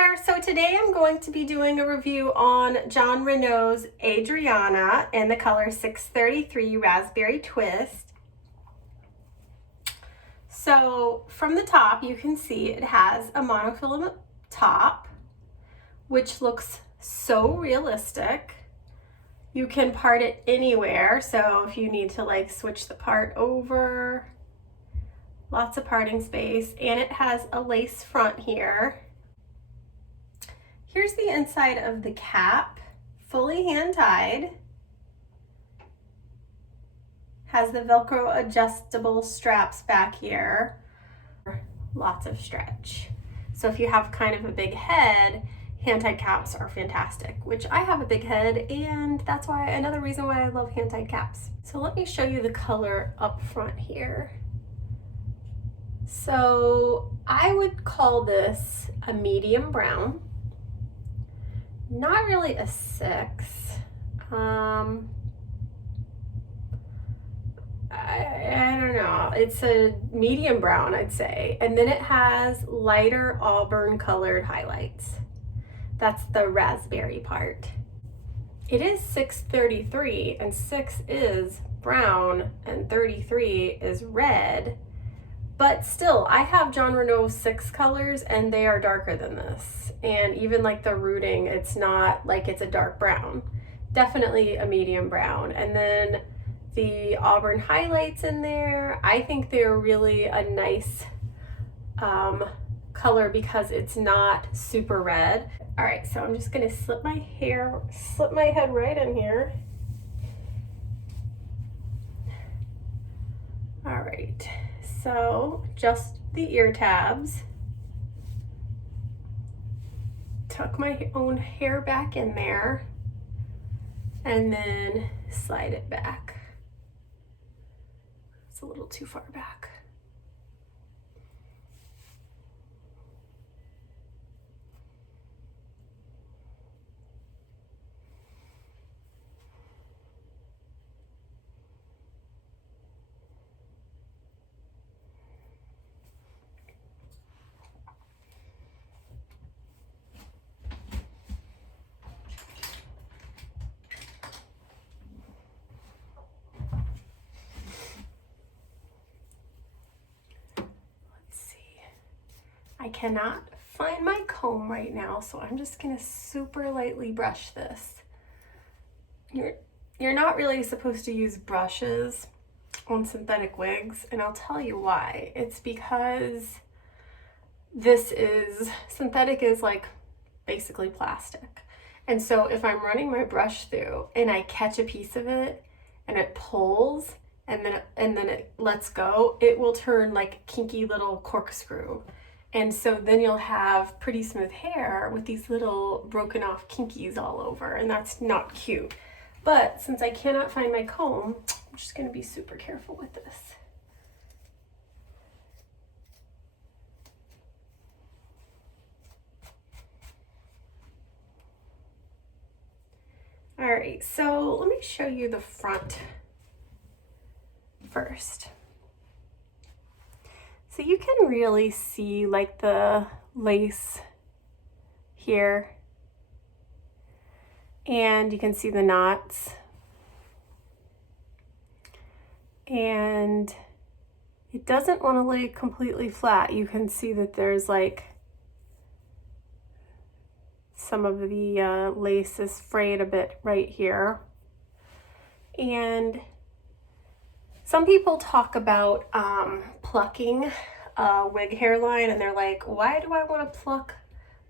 there, so today I'm going to be doing a review on John Renau's Adriana in the color 633 Raspberry Twist. So from the top you can see it has a monofilament top, which looks so realistic. You can part it anywhere, so if you need to like switch the part over, lots of parting space, and it has a lace front here. Here's the inside of the cap, fully hand tied. Has the Velcro adjustable straps back here. Lots of stretch. So if you have kind of a big head, hand tied caps are fantastic, which I have a big head, and that's why another reason why I love hand tied caps. So let me show you the color up front here. So I would call this a medium brown. Not really a 6. I don't know. It's a medium brown, I'd say. And then it has lighter auburn colored highlights. That's the raspberry part. It is 633, and 6 is brown and 33 is red. But still, I have John Renau's 6 colors and they are darker than this. And even like the rooting, it's not like it's a dark brown. Definitely a medium brown. And then the auburn highlights in there, I think they're really a nice color because it's not super red. All right, so I'm just gonna slip my head right in here. All right. So just the ear tabs, tuck my own hair back in there, and then slide it back. It's a little too far back. I cannot find my comb right now, so I'm just gonna super lightly brush this. You're not really supposed to use brushes on synthetic wigs, and I'll tell you why. It's because synthetic is like basically plastic. And so if I'm running my brush through and I catch a piece of it and it pulls and then it lets go, it will turn like a kinky little corkscrew. And so then you'll have pretty smooth hair with these little broken off kinkies all over, and that's not cute. But since I cannot find my comb, I'm just gonna be super careful with this. All right, so let me show you the front first. So you can really see like the lace here, and you can see the knots, and it doesn't want to lay completely flat. You can see that there's like some of the lace is frayed a bit right here. And some people talk about plucking a wig hairline, and they're like, why do I want to pluck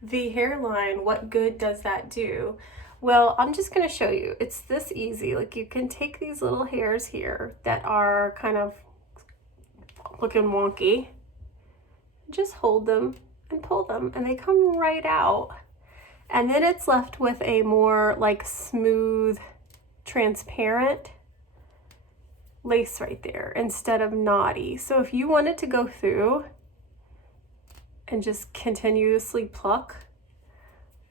the hairline? What good does that do? Well, I'm just going to show you. It's this easy. Like, you can take these little hairs here that are kind of looking wonky, just hold them and pull them, and they come right out. And then it's left with a more like smooth, transparent lace right there instead of knotty. So if you wanted to go through and just continuously pluck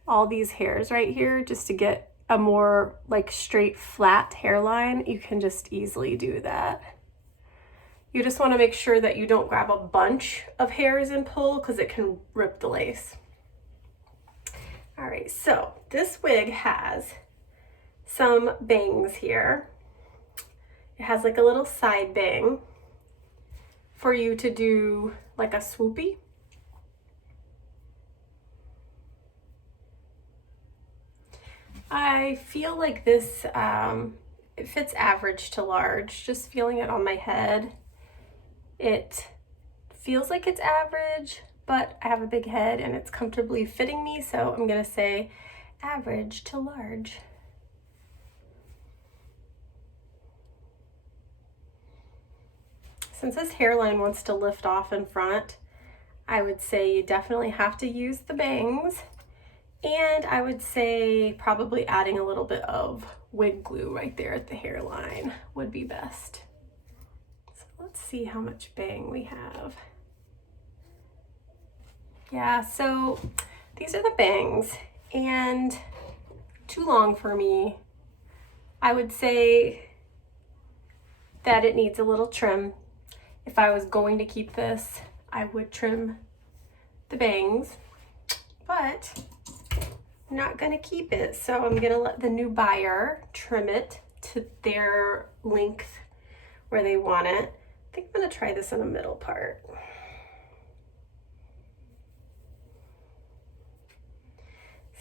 all these hairs right here just to get a more like straight flat hairline, you can just easily do that. You just want to make sure that you don't grab a bunch of hairs and pull, because it can rip the lace. All right, so this wig has some bangs here. It has like a little side bang for you to do like a swoopy. I feel like this, it fits average to large. Just feeling it on my head, it feels like it's average, but I have a big head and it's comfortably fitting me, so I'm gonna say average to large. Since this hairline wants to lift off in front, I would say you definitely have to use the bangs. And I would say probably adding a little bit of wig glue right there at the hairline would be best. So let's see how much bang we have. Yeah, so these are the bangs, and too long for me. I would say that it needs a little trim. If I was going to keep this, I would trim the bangs, but I'm not gonna keep it, so I'm gonna let the new buyer trim it to their length where they want it. I think I'm gonna try this in the middle part.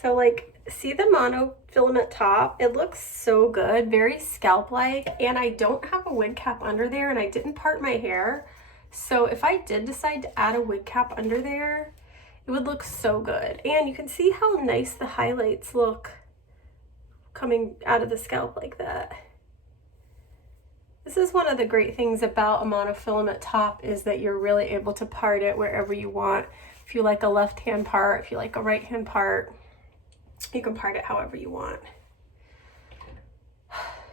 So like, see the monofilament top? It looks so good, very scalp-like, and I don't have a wig cap under there, and I didn't part my hair. So if I did decide to add a wig cap under there, it would look so good. And you can see how nice the highlights look coming out of the scalp like that. This is one of the great things about a monofilament top, is that you're really able to part it wherever you want. If you like a left-hand part, if you like a right-hand part, you can part it however you want.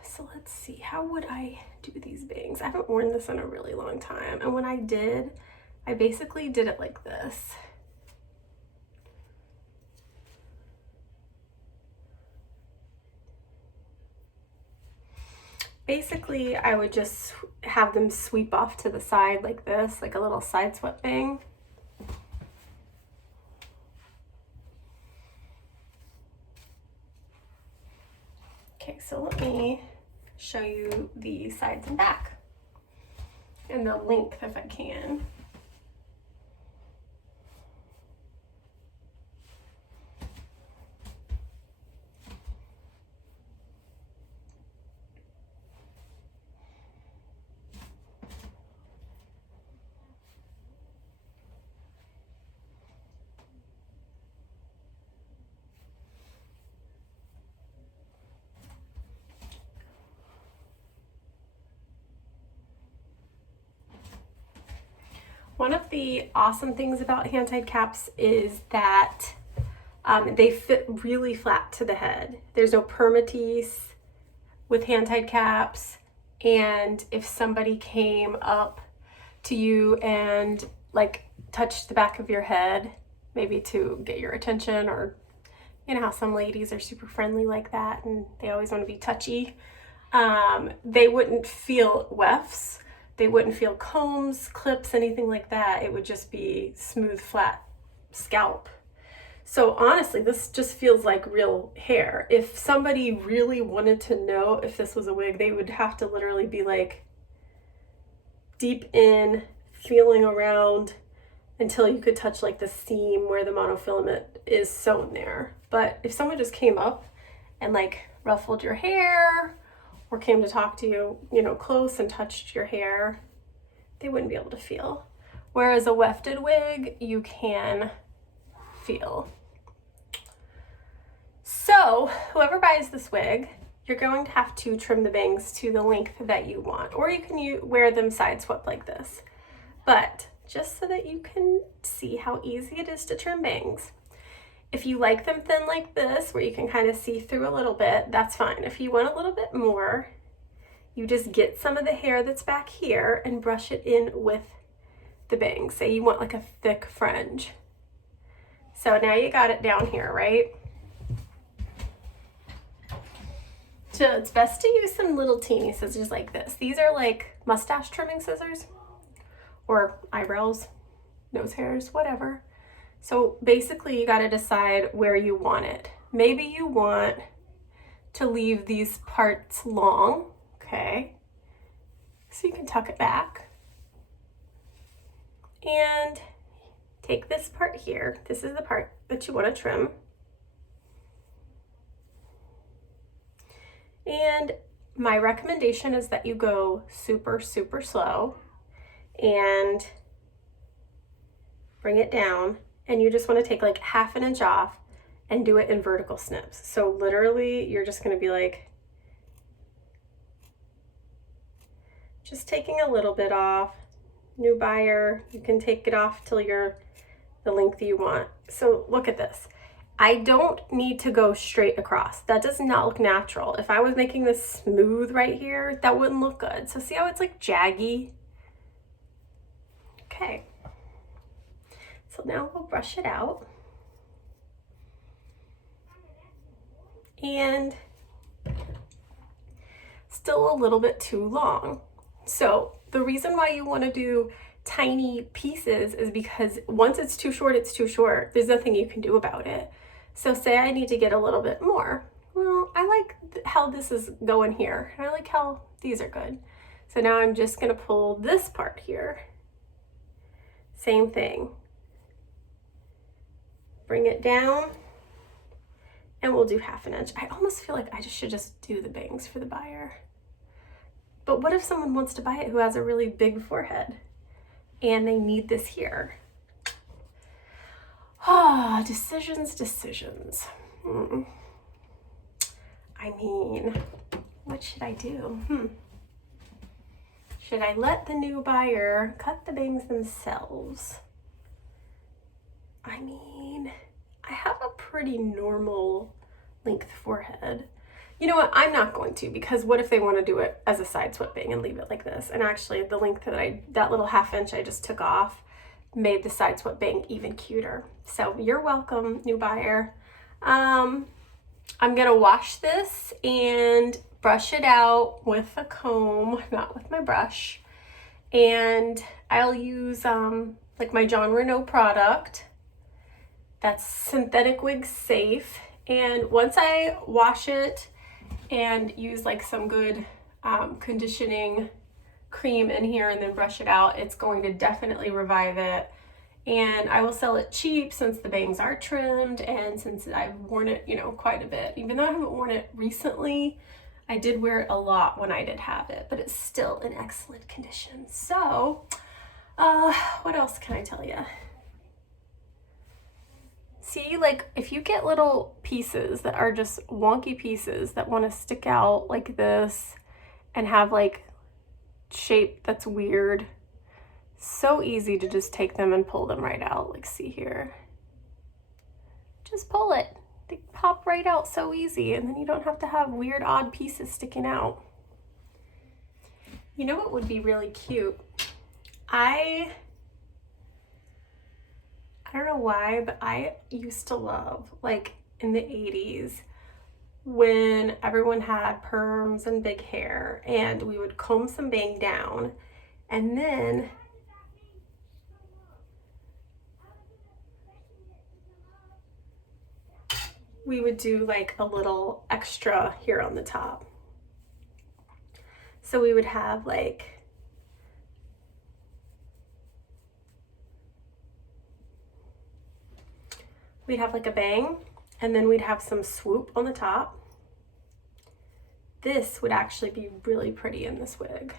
So let's see, how would I do these bangs? I haven't worn this in a really long time, and when I did, I basically did it like this. Basically, I would just have them sweep off to the side like this, like a little side swept bang. Okay, so let me show you the sides and back and the length if I can. One of the awesome things about hand-tied caps is that they fit really flat to the head. There's no permatease with hand-tied caps, and if somebody came up to you and like touched the back of your head, maybe to get your attention, or you know how some ladies are super friendly like that and they always want to be touchy, they wouldn't feel wefts. They wouldn't feel combs, clips, anything like that. It would just be smooth, flat scalp. So honestly, this just feels like real hair. If somebody really wanted to know if this was a wig, they would have to literally be like deep in, feeling around until you could touch like the seam where the monofilament is sewn there. But if someone just came up and like ruffled your hair, or came to talk to you, you know, close and touched your hair, they wouldn't be able to feel. Whereas a wefted wig, you can feel. So whoever buys this wig, you're going to have to trim the bangs to the length that you want, or you can wear them side swept like this. But just so that you can see how easy it is to trim bangs, if you like them thin like this, where you can kind of see through a little bit, that's fine. If you want a little bit more, you just get some of the hair that's back here and brush it in with the bangs. Say you want like a thick fringe. So now you got it down here, right? So it's best to use some little teeny scissors like this. These are like mustache trimming scissors, or eyebrows, nose hairs, whatever. So basically you got to decide where you want it. Maybe you want to leave these parts long, okay? So you can tuck it back. And take this part here. This is the part that you want to trim. And my recommendation is that you go super, super slow and bring it down. And you just want to take like 1/2 inch off and do it in vertical snips. So literally you're just going to be like, just taking a little bit off. New buyer, you can take it off till you're the length you want. So look at this. I don't need to go straight across. That does not look natural. If I was making this smooth right here, that wouldn't look good. So see how it's like jaggy? Okay. So now we'll brush it out. And still a little bit too long. So the reason why you want to do tiny pieces is because once it's too short, it's too short. There's nothing you can do about it. So say I need to get a little bit more. Well, I like how this is going here. I like how these are good. So now I'm just going to pull this part here. Same thing. Bring it down and we'll do 1/2 inch. I almost feel like I should just do the bangs for the buyer. But what if someone wants to buy it who has a really big forehead and they need this here? Ah, decisions. I mean, what should I do? Should I let the new buyer cut the bangs themselves? I mean, I have a pretty normal length forehead. You know what? I'm not going to, because what if they want to do it as a side swept bang and leave it like this? And actually the length that little 1/2 inch I just took off made the side swept bang even cuter. So you're welcome, new buyer. I'm gonna wash this and brush it out with a comb, not with my brush. And I'll use like my Renau product. That's synthetic wig safe. And once I wash it and use like some good conditioning cream in here and then brush it out, it's going to definitely revive it. And I will sell it cheap since the bangs are trimmed and since I've worn it, you know, quite a bit. Even though I haven't worn it recently, I did wear it a lot when I did have it, but it's still in excellent condition. So, what else can I tell you? See, like if you get little pieces that are just wonky pieces that want to stick out like this and have like shape that's weird, so easy to just take them and pull them right out. Like see here, just pull it. They pop right out so easy, and then you don't have to have weird odd pieces sticking out. You know what would be really cute? I don't know why, but I used to love, like in the 80s, when everyone had perms and big hair, and we would comb some bang down, and then we would do like a little extra here on the top. So we would have like a bang, and then we'd have some swoop on the top. This would actually be really pretty in this wig.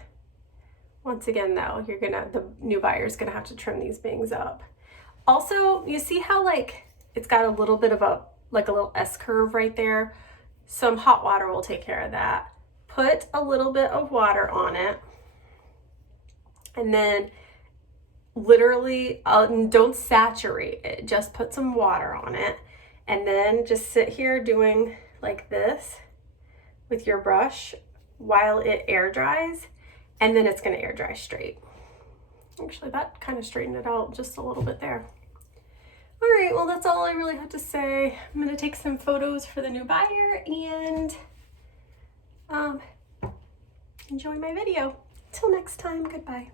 Once again though, the new buyer's gonna have to trim these bangs up. Also, you see how like it's got a little bit of a little S curve right there? Some hot water will take care of that. Put a little bit of water on it, and then literally don't saturate it, just put some water on it, and then just sit here doing like this with your brush while it air dries, and then it's going to air dry straight. Actually, that kind of straightened it out just a little bit there. All right, well, that's all I really have to say. I'm going to take some photos for the new buyer and enjoy my video. Till next time, goodbye.